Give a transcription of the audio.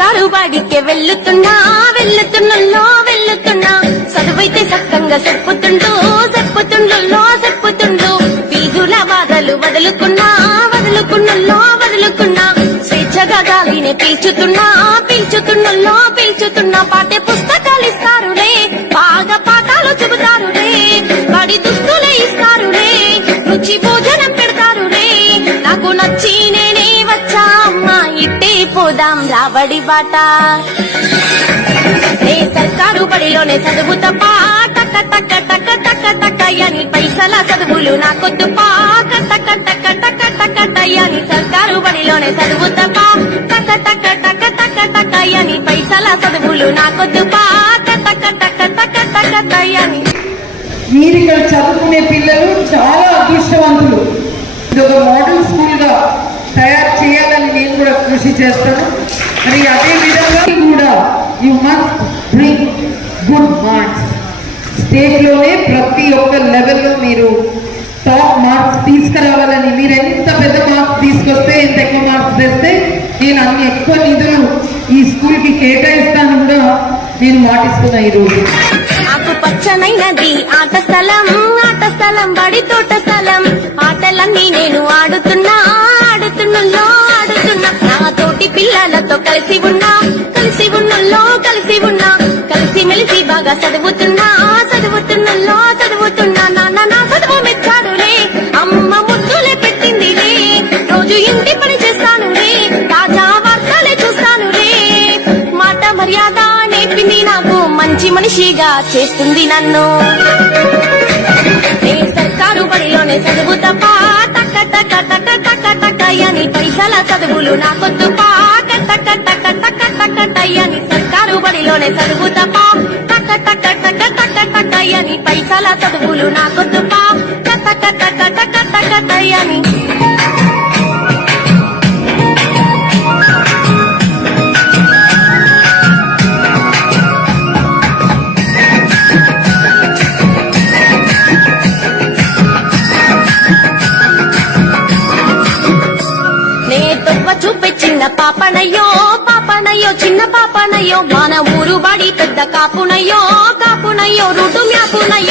సర్కారు బడికే వెళ్తున్నా వెళ్తున్నలో వెళ్తున్నా చదువైతే సక్కంగా చెప్పుతుంటూ చెప్పుతుండు ఫీజుల బాధలు వదులుకున్నలో వదులుకున్నా స్వేచ్ఛగా గాలిని పీల్చుతున్నా పాఠ్య పుస్తకాలు ఇస్తారులే బాగా పాఠాలు చెబుతారులే బడి దుస్తులే ఇస్తారులే రుచి భోజనం పెడతారులే నాకు నచ్చి నేనే వచ్చా అమ్మా ఇట్టే పోదాం రాబడి బాట ఏ సర్కారు బడిలోనే చదువు తప్ప టక్క టక్క టక్క టక్క టక్క అని పైసల చదువులు నాకొద్దు పాక టక్క టక్క టక్క టక్క టయ్యని సర్కారు బడిలోనే చదువు తప్ప టక్క టక్క టక్క టక్క టక్క అని పైసల చదువులు నాకొద్దు పాక టక్క టక్క టక్క టక్క టయ్యని. మీరు ఇక్కడ చదువుకునే పిల్లలు చాలా అదృష్టవంతులు. ఇది ఒక మోడల్ స్కూల్ గా తయారు చేయాలని నేను కూడా కృషి చేస్తాను. మరి అదే విధంగా కూడా you must bring good marks. State లోనే ప్రతి ఒక్క లెవెల్లో మీరు టాప్ మార్క్స్ తీసుకురావాలని, మీరు ఎంత పెద్ద మార్క్స్ తీసుకొస్తే, ఎంత ఎక్కువ మార్క్స్ తెస్తే నేను అన్ని ఎక్కువ నిధులు ఈ స్కూల్ కి కేటాయిస్తాను కూడా నేను మాటిస్తున్నా. ఈ రోజు ఆకు పచ్చనైనది ఆట స్థలం బడి తోట స్థలం ఆటలన్నీ నేను ఆడుతున్నా నా తోటి పిల్లలతో కలిసి మెలిసి బాగా చదువుతున్నా నాన్న నా చదువు మెచ్చాడులే అమ్మ ముద్దులే పెట్టిందిలే రోజు ఇంటి పని చేస్తానులే తాజా వార్తలే చూస్తానులే మాట మర్యాద నేర్పింది నాకు మంచి మనిషిగా చేస్తుంది నన్ను. ఏ సర్కారు బడిలోనే చదువు తప్ప టక్క టక్క టక్క టక్క టక్క అని పైసల చదువులు నాకొద్దు పాక టక్క టక్క టక్క టక్క టయ్యని సర్కారు బడిలోనే చదువు తప్ప టక్క టక్క టక్క టక్క టక్క అని పైసల చదువులు నాకొద్దు పాక టక్క టక్క టక్క టక్క టయ్యని. చూపే చిన్న పాపనయ్యో చిన్న పాపనయ్యో మన ఊరు బడి పెద్ద కాపునయ్యో రూటు మ్యాపునయ్యో